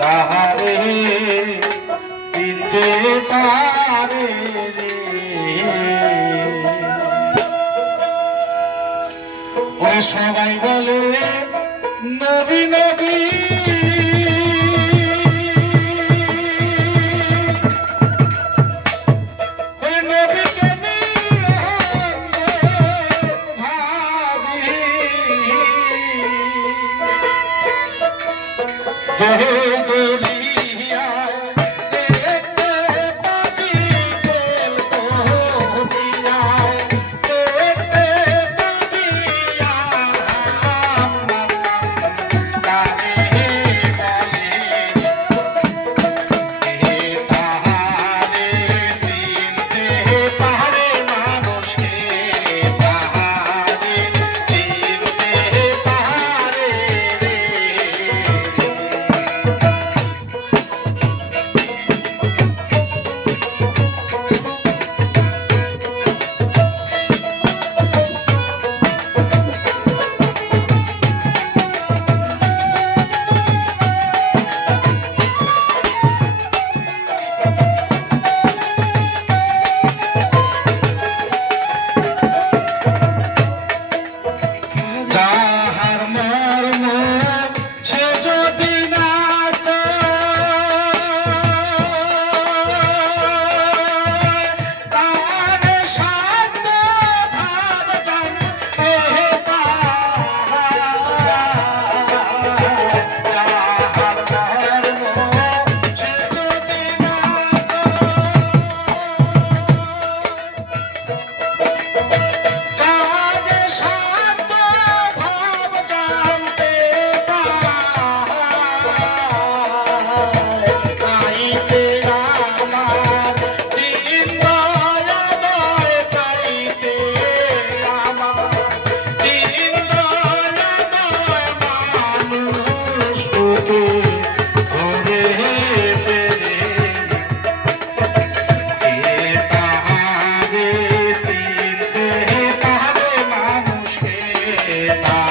তাহারে সিদ্ধে পারে রে। ওরে সবাই বলে নবী নবী है Yeah.